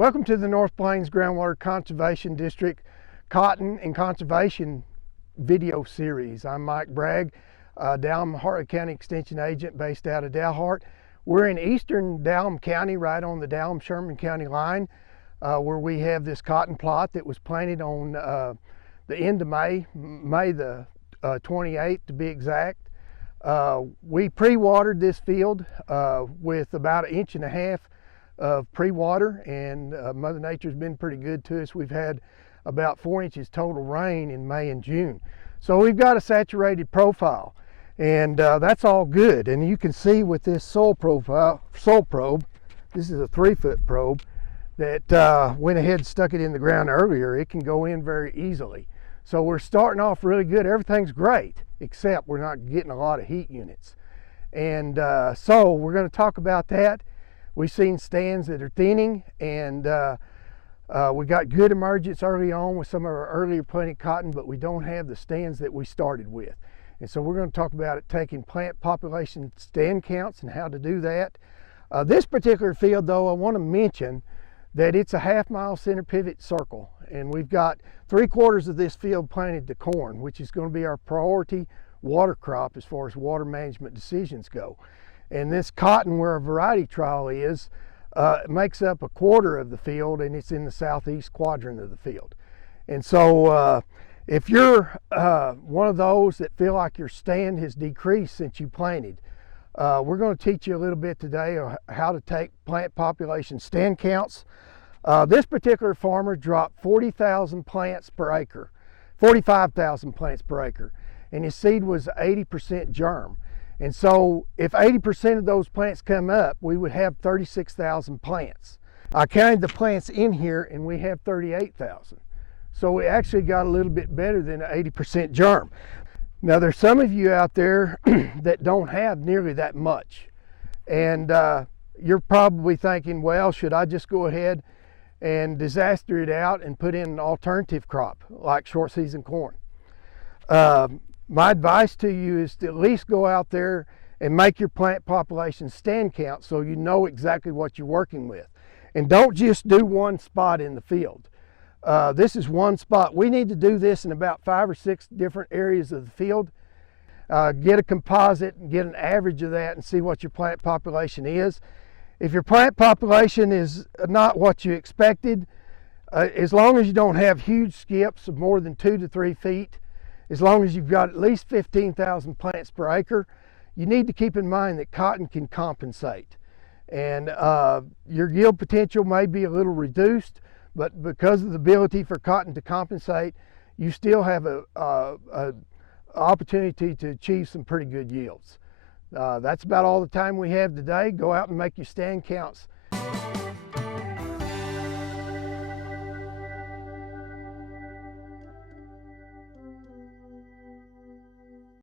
Welcome to the North Plains Groundwater Conservation District Cotton and Conservation video series. I'm Mike Bragg, Dallam Hartley County Extension Agent based out of Dalhart. We're in eastern Dallam County, right on the Dallam-Sherman County line, where we have this cotton plot that was planted on the end of May the 28th to be exact. We pre-watered this field with about 1.5 inches of pre-water, and Mother Nature's been pretty good to us. We've had about 4 inches total rain in May and June. So we've got a saturated profile, and that's all good. And you can see with this soil probe, this is a 3-foot probe that went ahead and stuck it in the ground earlier. It can go in very easily. So we're starting off really good. Everything's great, except we're not getting a lot of heat units. And so we're going to talk about that. We've seen stands that are thinning, and we got good emergence early on with some of our earlier planted cotton, but we don't have the stands that we started with. And so we're going to talk about it, taking plant population stand counts and how to do that. This particular field, though, I want to mention that it's a half-mile center pivot circle, and we've got 3/4 of this field planted to corn, which is going to be our priority water crop as far as water management decisions go. And this cotton, where our variety trial is, makes up 1/4 of the field, and it's in the southeast quadrant of the field. And so if you're one of those that feel like your stand has decreased since you planted, we're going to teach you a little bit today on how to take plant population stand counts. This particular farmer dropped 40,000 plants per acre, 45,000 plants per acre, and his seed was 80% germ. And so if 80% of those plants come up, we would have 36,000 plants. I counted the plants in here, and we have 38,000. So we actually got a little bit better than 80% germ. Now there's some of you out there that don't have nearly that much. And you're probably thinking, well, should I just go ahead and disaster it out and put in an alternative crop like short season corn? My advice to you is to at least go out there and make your plant population stand count so you know exactly what you're working with. And don't just do one spot in the field. This is one spot. We need to do this in about 5 or 6 different areas of the field. Get a composite and get an average of that and see what your plant population is. If your plant population is not what you expected, as long as you don't have huge skips of more than 2 to 3 feet, as long as you've got at least 15,000 plants per acre, you need to keep in mind that cotton can compensate. And your yield potential may be a little reduced, but because of the ability for cotton to compensate, you still have an opportunity to achieve some pretty good yields. That's about all the time we have today. Go out and make your stand counts